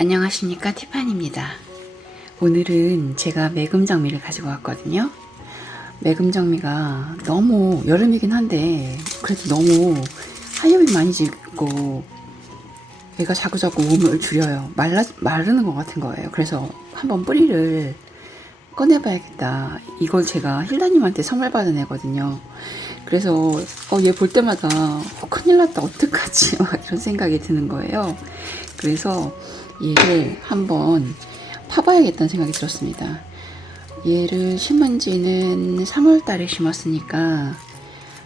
안녕하십니까 티파니입니다. 오늘은 제가 매금장미를 가지고 왔거든요. 매금장미가 너무 여름이긴 한데 그래도 너무 하엽이 많이 지고 얘가 자꾸자꾸 몸을 줄여요. 말라 마르는 것 같은 거예요. 그래서 한번 뿌리를 꺼내봐야겠다. 이걸 제가 힐라님한테 선물 받은 애거든요. 그래서 어, 얘 볼 때마다 어, 큰일 났다 어떡하지 막 이런 생각이 드는 거예요. 그래서 얘를 한번 파봐야겠다는 생각이 들었습니다. 얘를 심은 지는 3월 달에 심었으니까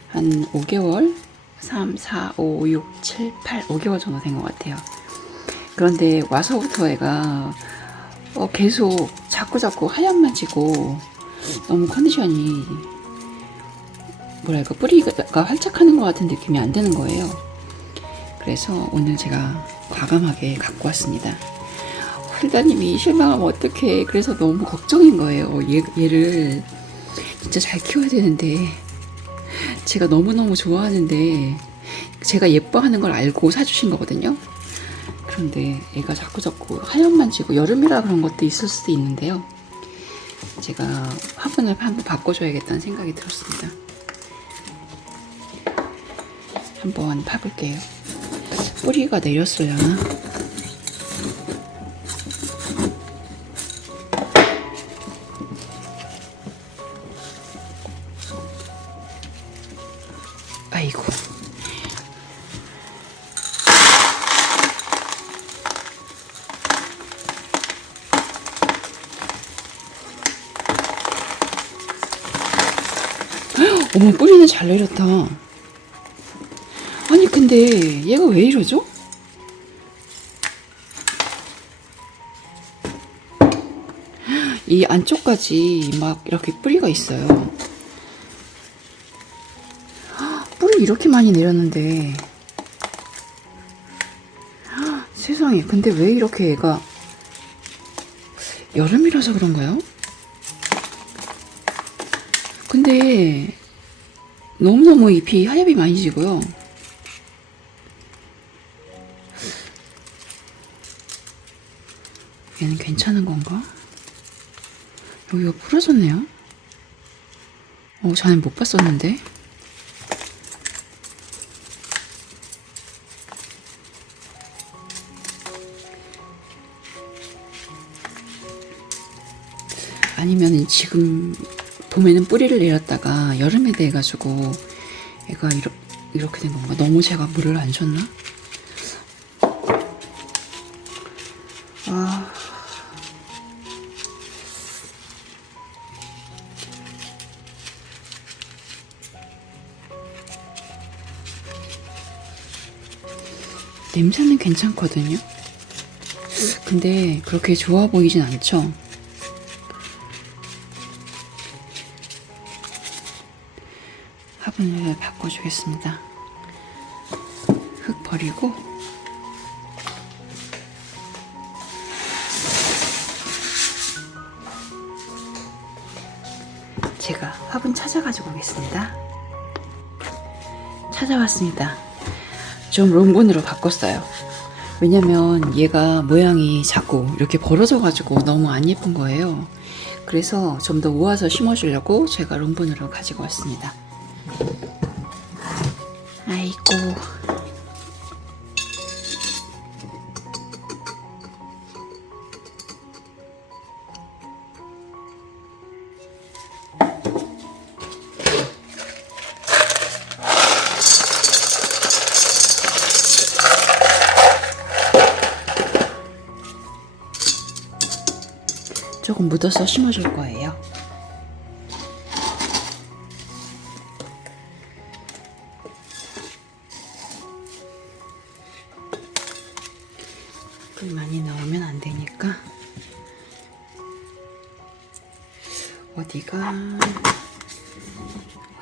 한 5개월? 3, 4, 5, 6, 7, 8, 5개월 정도 된 것 같아요. 그런데 와서부터 애가 어, 계속 자꾸자꾸 하얀만 지고 너무 컨디션이 뭐랄까 뿌리가 활짝 하는 것 같은 느낌이 안 드는 거예요. 그래서 오늘 제가 과감하게 갖고 왔습니다. 힐다님이 실망하면 어떡해. 그래서 너무 걱정인 거예요. 얘, 얘를 진짜 잘 키워야 되는데 제가 너무너무 좋아하는데 제가 예뻐하는 걸 알고 사주신 거거든요. 그런데 얘가 자꾸 자꾸 하얀만 지고 여름이라 그런 것도 있을 수도 있는데요. 제가 화분을 한번 바꿔줘야겠다는 생각이 들었습니다. 한번 파볼게요. 뿌리가 내렸어야 아이고. 어머 뿌리는 잘 내렸다. 근데 얘가 왜 이러죠? 이 안쪽까지 막 이렇게 뿌리가 있어요. 뿌리 이렇게 많이 내렸는데 세상에 근데 왜 이렇게 얘가 여름이라서 그런가요? 근데 너무너무 잎이 하얗이 많이 지고요. 얘는 괜찮은 건가? 여기가 부러졌네요. 어, 전엔 못 봤었는데. 아니면 지금 봄에는 뿌리를 내렸다가 여름에 돼가지고 얘가 이렇게 된 건가? 너무 제가 물을 안 줬나? 냄새는 괜찮거든요. 근데 그렇게 좋아 보이진 않죠. 화분을 바꿔주겠습니다. 흙 버리고 제가 화분 찾아가지고 오겠습니다. 찾아왔습니다. 좀 롱분으로 바꿨어요. 왜냐면 얘가 모양이 자꾸 이렇게 벌어져 가지고 너무 안 예쁜 거예요. 그래서 좀 더 모아서 심어주려고 제가 롱분으로 가지고 왔습니다. 묻어서 심어줄 거예요. 물 많이 넣으면 안 되니까 어디가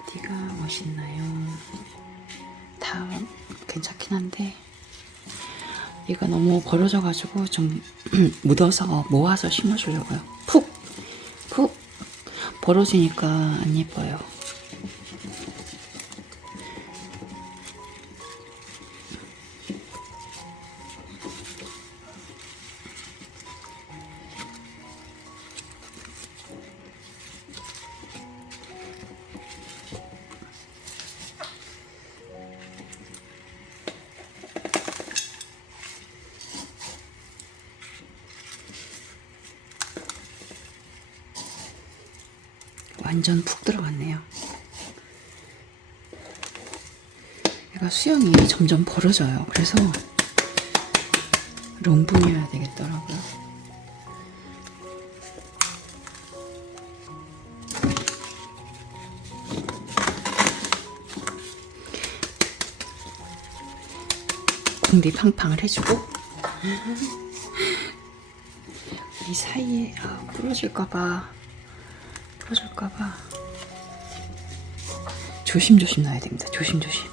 어디가 멋있나요? 다 괜찮긴 한데 얘가 너무 벌어져가지고 좀 묻어서 모아서 심어주려고요. 푹! 푹! 벌어지니까 안 예뻐요. 완전 푹 들어갔네요. 얘가 수영이 점점 벌어져요. 그래서 롱분이어야 되겠더라고요. 공기 팡팡을 해주고 이 사이에 아, 부러질까봐 부러질까봐 조심조심 놔야 됩니다. 조심조심.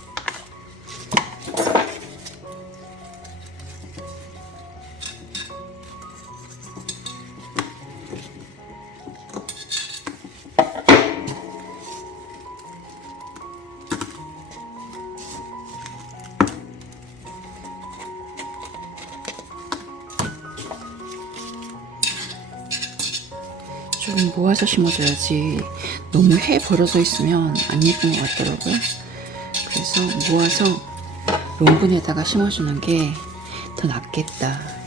좀 모아서 심어줘야지 너무 해 벌어져 있으면 안 예쁜 것 같더라고요. 그래서 모아서 롱분에다가 심어주는 게 더 낫겠다.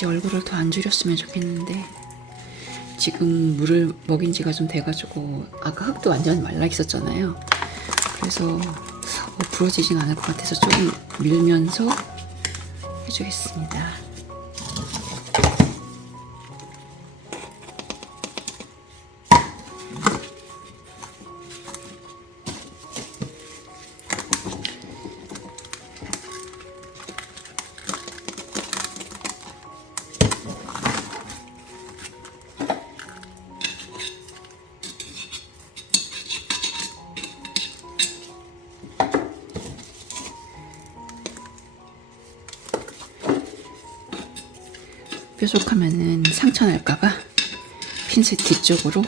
어, 이제 얼굴을 더 안 줄였으면 좋겠는데 지금 물을 먹인 지가 좀 돼가지고 아까 흙도 완전 말라 있었잖아요. 그래서 어, 부러지진 않을 것 같아서 조금 밀면서 해주겠습니다. 뾰족하면은 상처 날까봐 핀셋 뒤쪽으로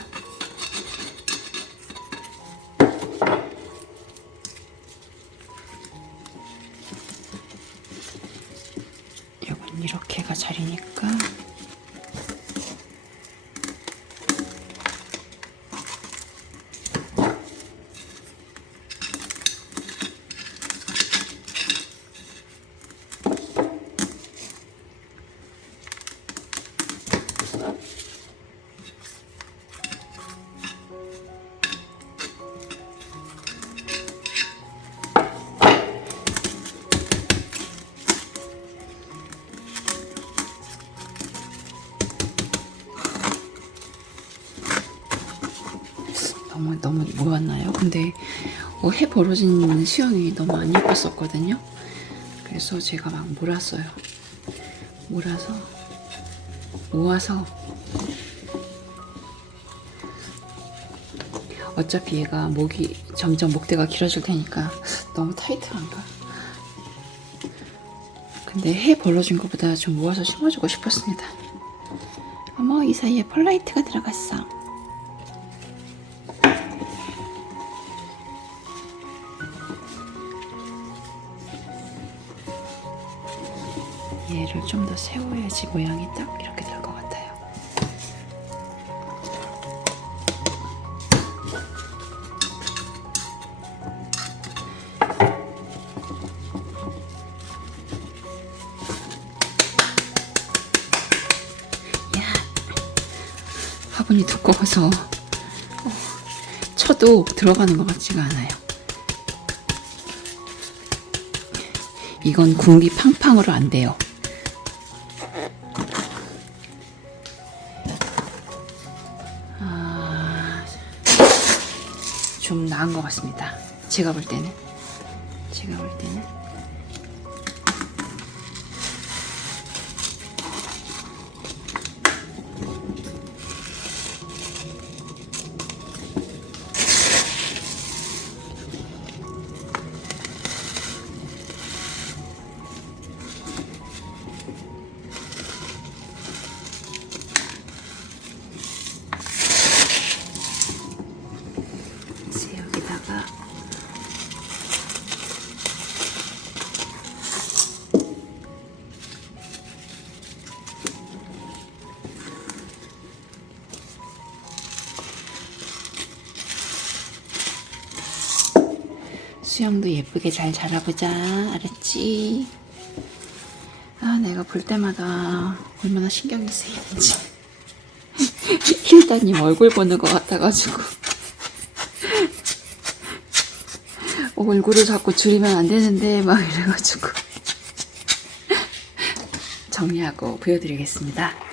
너무 모았나요? 근데 어, 해 벌어진 수영이 너무 안 예뻤었거든요. 그래서 제가 막 몰았어요. 몰아서 모아서 어차피 얘가 목이 점점 목대가 길어질 테니까 너무 타이트한가? 근데 해 벌어진 것보다 좀 모아서 심어주고 싶었습니다. 어머 이 사이에 펄라이트가 들어갔어. 얘를 좀 더 세워야지 모양이 딱 이렇게 될 것 같아요. 야, 화분이 두꺼워서 어, 쳐도 들어가는 것 같지가 않아요. 이건 궁비 팡팡으로 안 돼요. 좀 나은 것 같습니다. 제가 볼 때는. 제가 볼 때는. 수영도 예쁘게 잘 자라보자. 알았지? 아, 내가 볼 때마다 얼마나 신경이 쓰이는지. 힐다님 얼굴 보는 것 같아가지고. 얼굴을 자꾸 줄이면 안 되는데, 막 이래가지고. 정리하고 보여드리겠습니다.